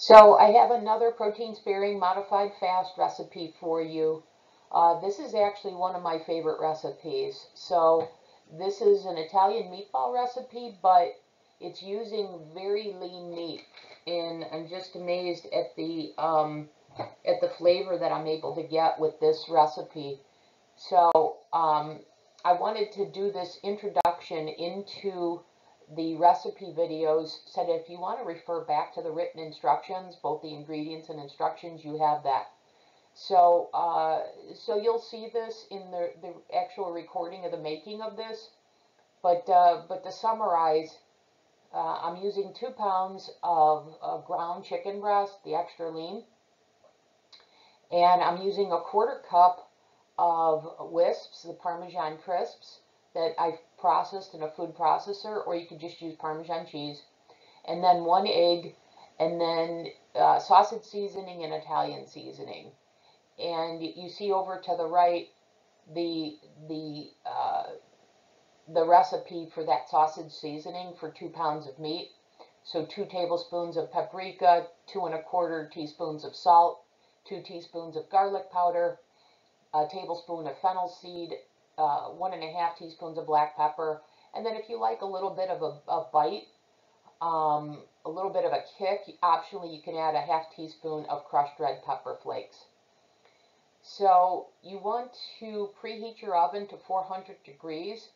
So I have another protein-sparing modified fast recipe for you. This is actually one of my favorite recipes. So this is an Italian meatball recipe, but it's using very lean meat, and I'm just amazed at the flavor that I'm able to get with this recipe. So I wanted to do this introduction into the recipe videos. Said if you want to refer back to the written instructions, both the ingredients and instructions, you have that. So so you'll see this in the actual recording of the making of this. But to summarize, I'm using 2 pounds of ground chicken breast, the extra lean, and I'm using a 1/4 cup of Wisps, the Parmesan crisps that I've processed in a food processor, or you could just use Parmesan cheese, and then 1 egg, and then sausage seasoning and Italian seasoning. And you see over to the right the recipe for that sausage seasoning for 2 pounds of meat. So 2 tablespoons of paprika, 2 1/4 teaspoons of salt, 2 teaspoons of garlic powder, a tablespoon of fennel seed, 1 1/2 teaspoons of black pepper, and then if you like a little bit of a bite, a little bit of a kick, optionally you can add a 1/2 teaspoon of crushed red pepper flakes. So you want to preheat your oven to 400 degrees,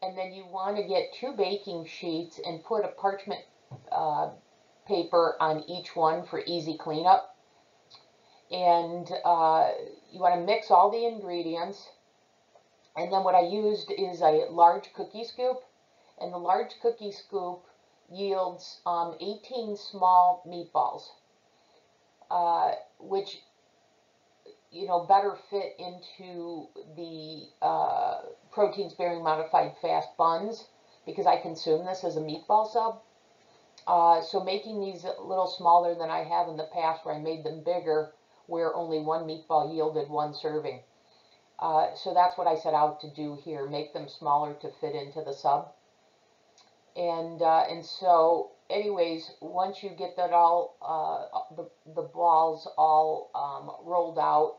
and then you want to get 2 baking sheets and put a parchment paper on each one for easy cleanup. And you want to mix all the ingredients. And then what I used is a large cookie scoop, and the large cookie scoop yields 18 small meatballs, which better fit into the protein-sparing modified fast buns, because I consume this as a meatball sub. So making these a little smaller than I have in the past, where I made them bigger, where only 1 meatball yielded 1 serving. So that's what I set out to do here, make them smaller to fit into the sub. And so anyways, once you get that all, the balls all rolled out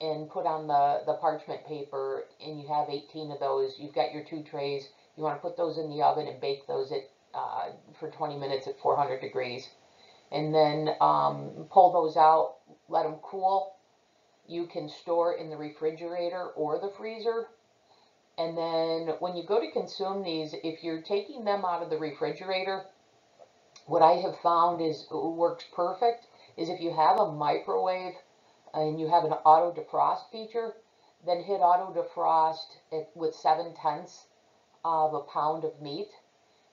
and put on the parchment paper, and you have 18 of those, you've got your 2 trays. You want to put those in the oven and bake those for 20 minutes at 400 degrees. And then pull those out, let them cool. You can store in the refrigerator or the freezer. And then when you go to consume these, if you're taking them out of the refrigerator, what I have found works perfect is if you have a microwave and you have an auto defrost feature, then hit auto defrost with 7/10 of a pound of meat,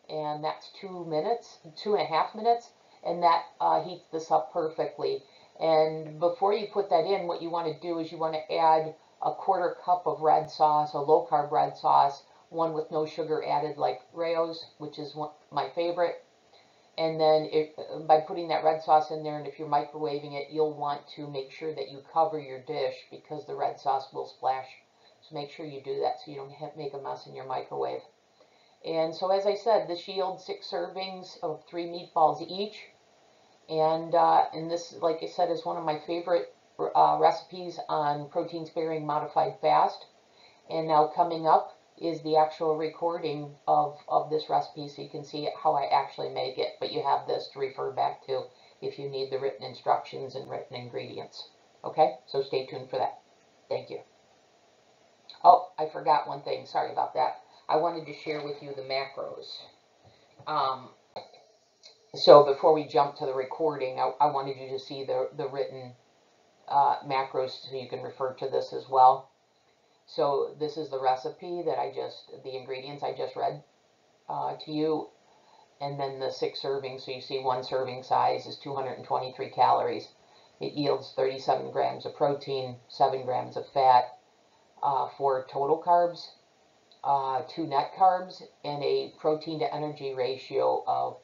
and that's 2 minutes, 2.5 minutes, and that heats this up perfectly. And before you put that in, what you want to do is you want to add a 1/4 cup of red sauce, a low-carb red sauce, one with no sugar added, like Rao's, which is my favorite. And then by putting that red sauce in there, and if you're microwaving it, you'll want to make sure that you cover your dish, because the red sauce will splash. So make sure you do that so you don't make a mess in your microwave. And so, as I said, this yields 6 servings of 3 meatballs each. And this, like I said, is one of my favorite recipes on protein-sparing modified fast. And now coming up is the actual recording of this recipe, so you can see how I actually make it. But you have this to refer back to if you need the written instructions and written ingredients. Okay, so stay tuned for that. Thank you. Oh, I forgot one thing. Sorry about that. I wanted to share with you the macros. So before we jump to the recording, I wanted you to see the written macros, so you can refer to this as well. So this is the recipe that the ingredients I just read to you, and then the 6 servings. So you see 1 serving size is 223 calories. It yields 37 grams of protein, 7 grams of fat, 4 total carbs, 2 net carbs, and a protein to energy ratio of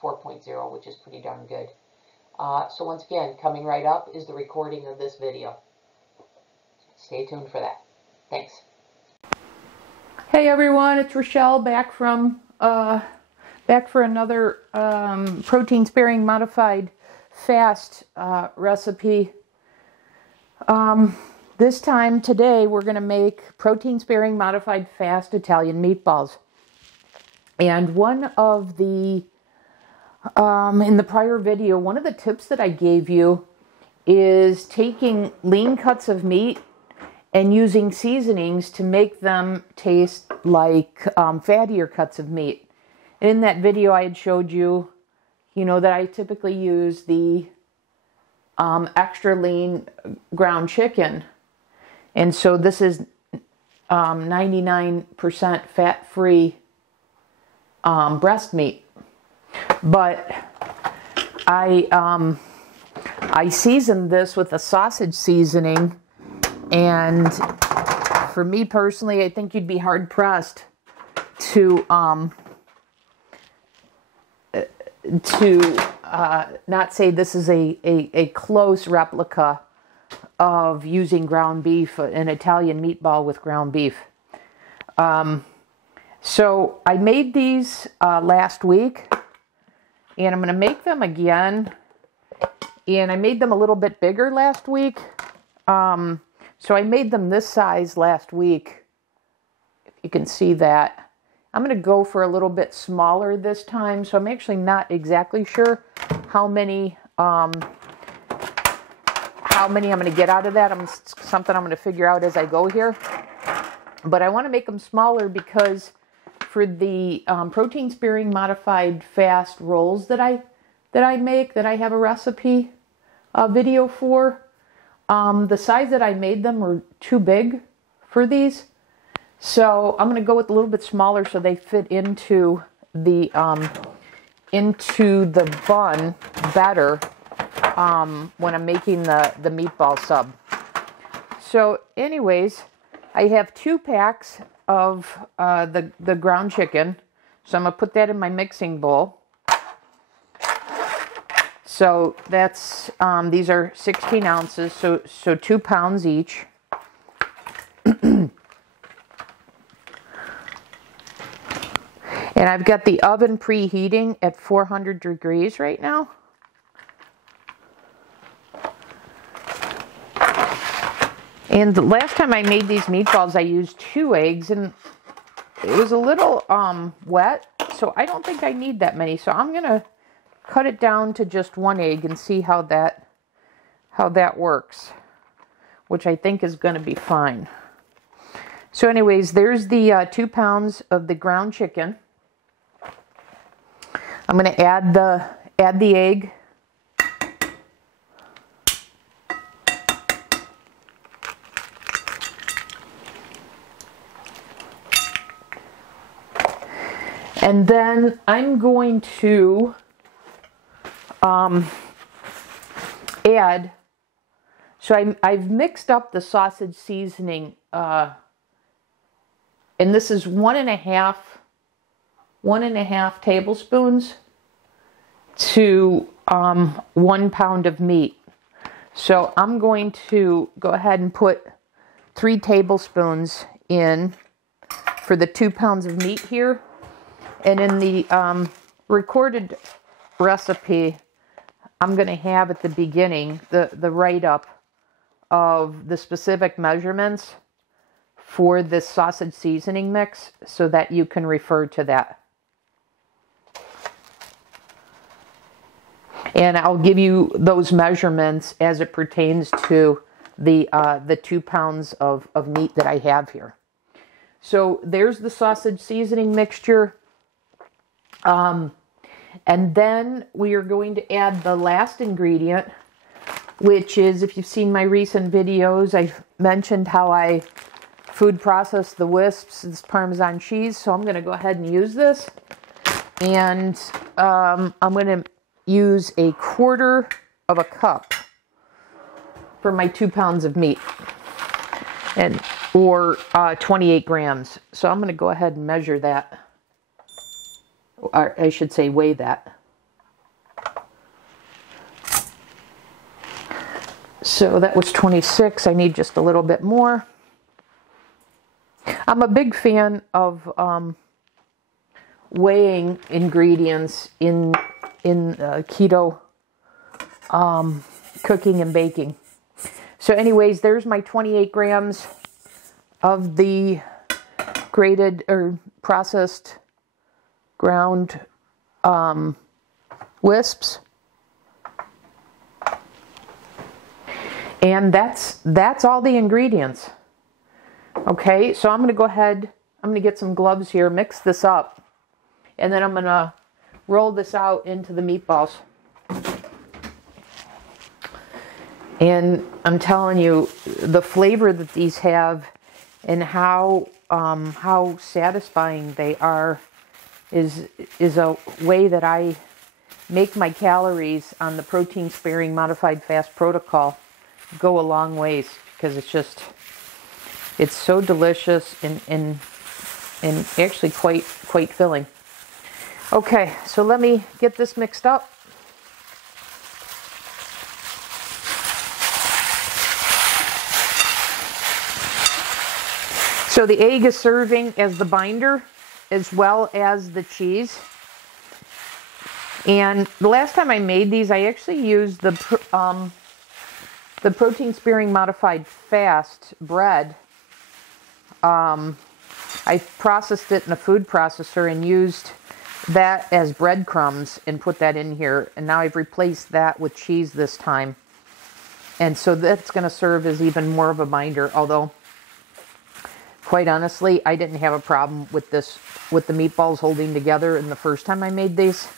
4.0, which is pretty darn good. So once again, coming right up is the recording of this video. Stay tuned for that. Thanks. Hey everyone, it's Rochelle back for another protein sparing modified fast recipe. This time today we're going to make protein sparing modified fast Italian meatballs. And one of the, in the prior video, one of the tips that I gave you is taking lean cuts of meat and using seasonings to make them taste like fattier cuts of meat. And in that video I had showed you, that I typically use the extra lean ground chicken. And so this is 99% fat-free breast meat. But I seasoned this with a sausage seasoning, and for me personally, I think you'd be hard pressed to not say this is a close replica of using ground beef, an Italian meatball with ground beef. So I made these last week, and I'm going to make them again. And I made them a little bit bigger last week. So I made them this size last week, if you can see that. I'm going to go for a little bit smaller this time, so I'm actually not exactly sure how many I'm going to get out of that. Something I'm going to figure out as I go here. But I want to make them smaller because for the protein sparing modified fast rolls that I have a recipe video for, the size that I made them were too big for these. So I'm going to go with a little bit smaller so they fit into the bun better when I'm making the meatball sub. So anyways, I have 2 packs of the ground chicken. So I'm going to put that in my mixing bowl. So that's, these are 16 ounces, so 2 pounds each. And I've got the oven preheating at 400 degrees right now. And the last time I made these meatballs, I used 2 eggs, and it was a little wet, so I don't think I need that many. So I'm going to cut it down to just 1 egg and see how that works, which I think is going to be fine. So anyways, there's the 2 pounds of the ground chicken. I'm going to add the egg. And then I'm going to add, so I've mixed up the sausage seasoning, and this is 1.5 tablespoons to 1 pound of meat. So I'm going to go ahead and put 3 tablespoons in for the 2 pounds of meat here. And in the recorded recipe, I'm going to have at the beginning the write-up of the specific measurements for this sausage seasoning mix so that you can refer to that. And I'll give you those measurements as it pertains to the 2 pounds of meat that I have here. So there's the sausage seasoning mixture. And then we are going to add the last ingredient, which is, if you've seen my recent videos, I've mentioned how I food process the wisps, this Parmesan cheese. So I'm going to go ahead and use this. And I'm going to use 1/4 of a cup for my 2 pounds of meat, or 28 grams. So I'm going to go ahead and measure that. Or I should say weigh that. So that was 26. I need just a little bit more. I'm a big fan of weighing ingredients in keto cooking and baking. So anyways, there's my 28 grams of the grated or processed ground wisps. And that's all the ingredients. Okay, so I'm going to go ahead, I'm going to get some gloves here, mix this up, and then I'm going to roll this out into the meatballs. And I'm telling you, the flavor that these have and how satisfying they are is a way that I make my calories on the protein sparing modified fast protocol go a long ways, because it's so delicious and actually quite filling. Okay, so let me get this mixed up. So the egg is serving as the binder as well as the cheese. And the last time I made these, I actually used the protein sparing modified fast bread. I processed it in a food processor and used that as breadcrumbs and put that in here. And now I've replaced that with cheese this time. And so that's going to serve as even more of a binder. Although, quite honestly, I didn't have a problem with the meatballs holding together in the first time I made these.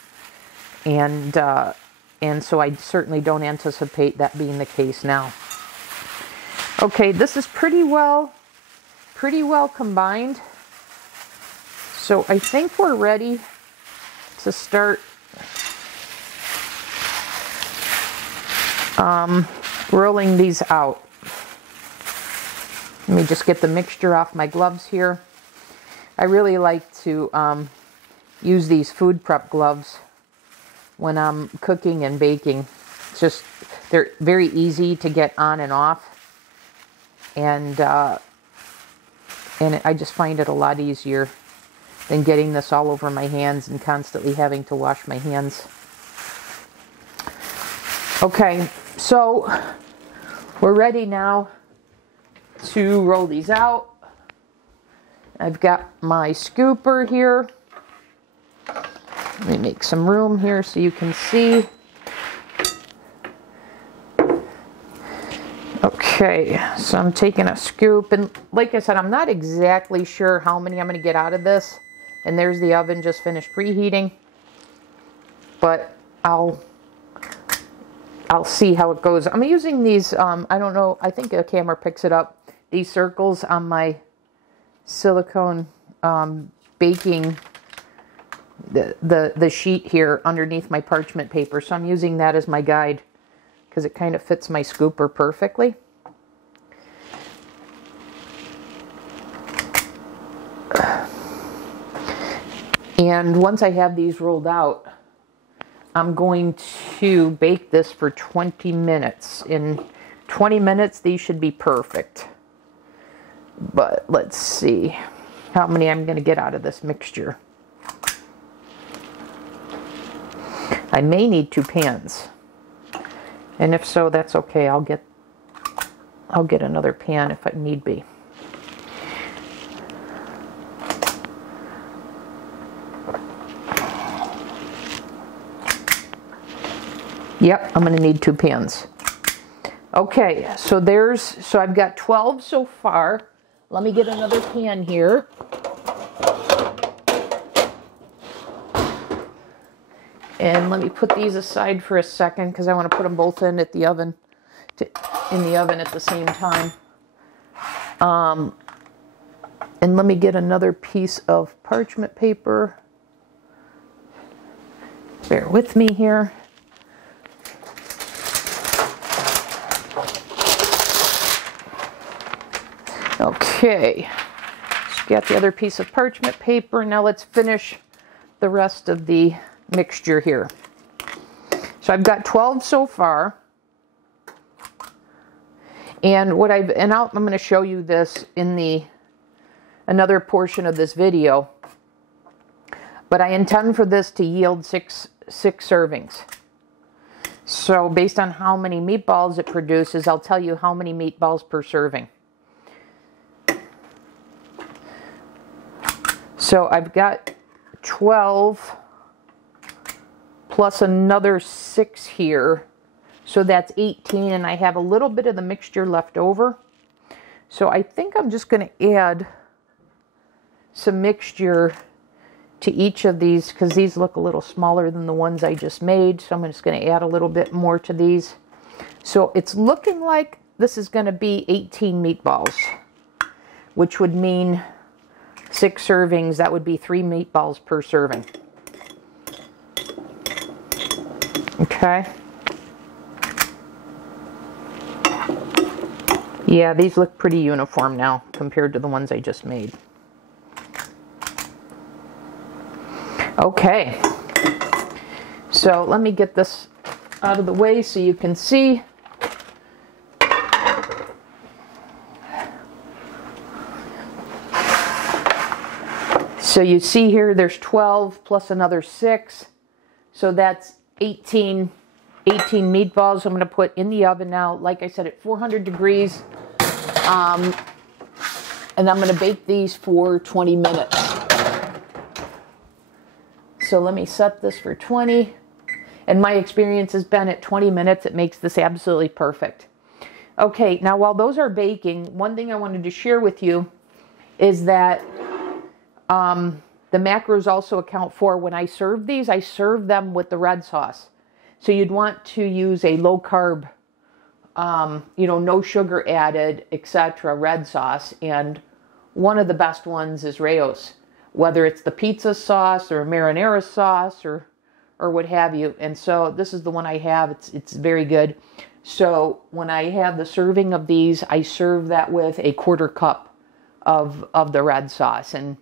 And so I certainly don't anticipate that being the case now. Okay, this is pretty well combined. So I think we're ready to start rolling these out. Let me just get the mixture off my gloves here. I really like to use these food prep gloves when I'm cooking and baking. It's just, they're very easy to get on and off. And I just find it a lot easier than getting this all over my hands and constantly having to wash my hands. Okay, so we're ready now to roll these out. I've got my scooper here. Let me make some room here so you can see. Okay, so I'm taking a scoop, and like I said, I'm not exactly sure how many I'm going to get out of this. And there's the oven just finished preheating. But I'll see how it goes. I'm using these, I don't know, I think the camera picks it up, these circles on my silicone baking, the sheet here underneath my parchment paper. So I'm using that as my guide because it kind of fits my scooper perfectly. And once I have these rolled out, I'm going to bake this for 20 minutes. In 20 minutes, these should be perfect. But let's see how many I'm going to get out of this mixture. I may need 2 pans. And if so, that's okay. I'll get another pan if I need be. Yep, I'm going to need 2 pans. Okay, so I've got 12 so far. Let me get another pan here. And let me put these aside for a second because I want to put them both in the oven at the same time. And let me get another piece of parchment paper. Bear with me here. Okay, so got the other piece of parchment paper. Now let's finish the rest of the mixture here. So I've got 12 so far. And I'm going to show you this in another portion of this video. But I intend for this to yield six servings. So based on how many meatballs it produces, I'll tell you how many meatballs per serving. So I've got 12 plus another 6 here. So that's 18, and I have a little bit of the mixture left over. So I think I'm just going to add some mixture to each of these, because these look a little smaller than the ones I just made. So I'm just going to add a little bit more to these. So it's looking like this is going to be 18 meatballs, which would mean 6 servings. That would be 3 meatballs per serving. Okay. Yeah, these look pretty uniform now compared to the ones I just made. Okay, so let me get this out of the way so you can see. So you see here there's 12 plus another 6, so that's 18 meatballs I'm going to put in the oven now, like I said, at 400 degrees, and I'm going to bake these for 20 minutes. So let me set this for 20, and my experience has been at 20 minutes, it makes this absolutely perfect. Okay, now while those are baking, one thing I wanted to share with you is that the macros also account for when I serve these, I serve them with the red sauce. So you'd want to use a low carb, no sugar added, etc. red sauce, and one of the best ones is Rao's. Whether it's the pizza sauce or marinara sauce or what have you. And so this is the one I have. It's very good. So when I have the serving of these, I serve that with a 1/4 cup of the red sauce. And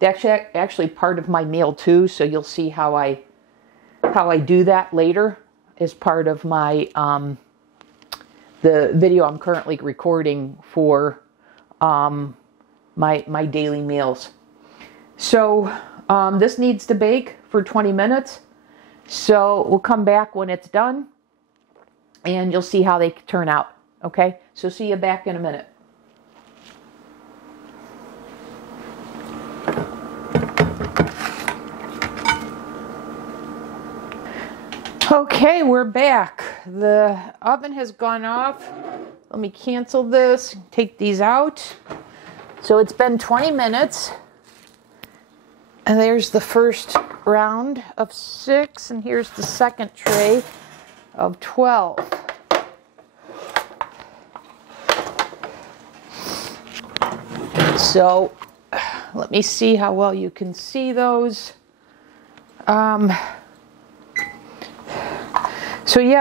that's actually part of my meal too. So you'll see how I do that later as part of my the video I'm currently recording for my daily meals. So this needs to bake for 20 minutes. So we'll come back when it's done and you'll see how they turn out. Okay, so see you back in a minute. Okay, we're back. The oven has gone off. Let me cancel this, take these out. So it's been 20 minutes. And there's the first round of 6, and here's the second tray of 12. So let me see how well you can see those.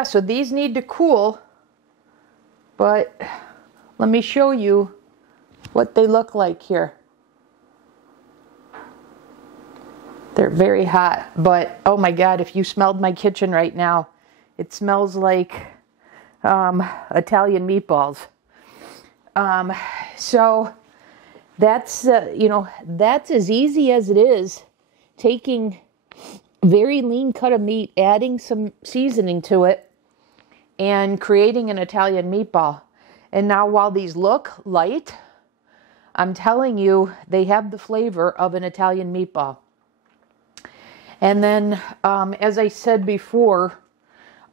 So these need to cool, but let me show you what they look like here. They're very hot, but oh my God, if you smelled my kitchen right now, it smells like Italian meatballs. So that's, that's as easy as it is, taking very lean cut of meat, adding some seasoning to it, and creating an Italian meatball. And now while these look light, I'm telling you, they have the flavor of an Italian meatball. And then, as I said before,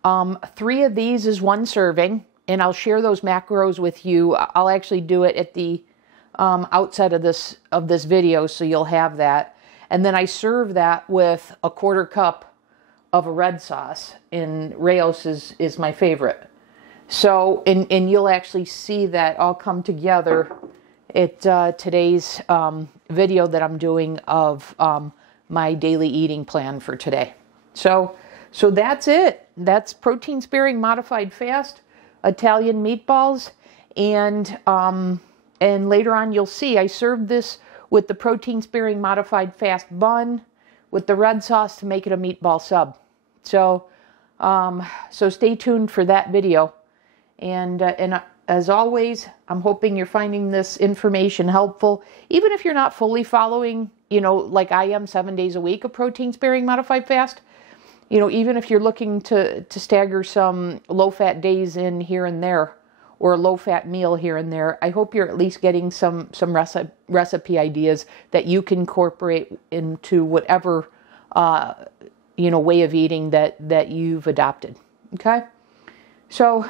3 of these is 1 serving, and I'll share those macros with you. I'll actually do it at the outset of this video, so you'll have that. And then I serve that with a 1/4 cup of a red sauce, and Rao's is my favorite. So, and you'll actually see that all come together at today's video that I'm doing of my daily eating plan for today. So that's it. That's protein sparing modified fast Italian meatballs, and later on you'll see I served this with the protein sparing modified fast bun with the red sauce to make it a meatball sub. So stay tuned for that video. And as always, I'm hoping you're finding this information helpful, even if you're not fully following, like I am 7 days a week of protein sparing modified fast. you know, even if you're looking to stagger some low-fat days in here and there, or a low-fat meal here and there, I hope you're at least getting some recipe ideas that you can incorporate into whatever you know, way of eating that you've adopted. Okay, so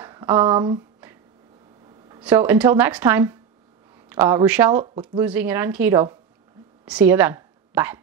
so until next time, Rochelle with Losing It on Keto. See you then. Bye.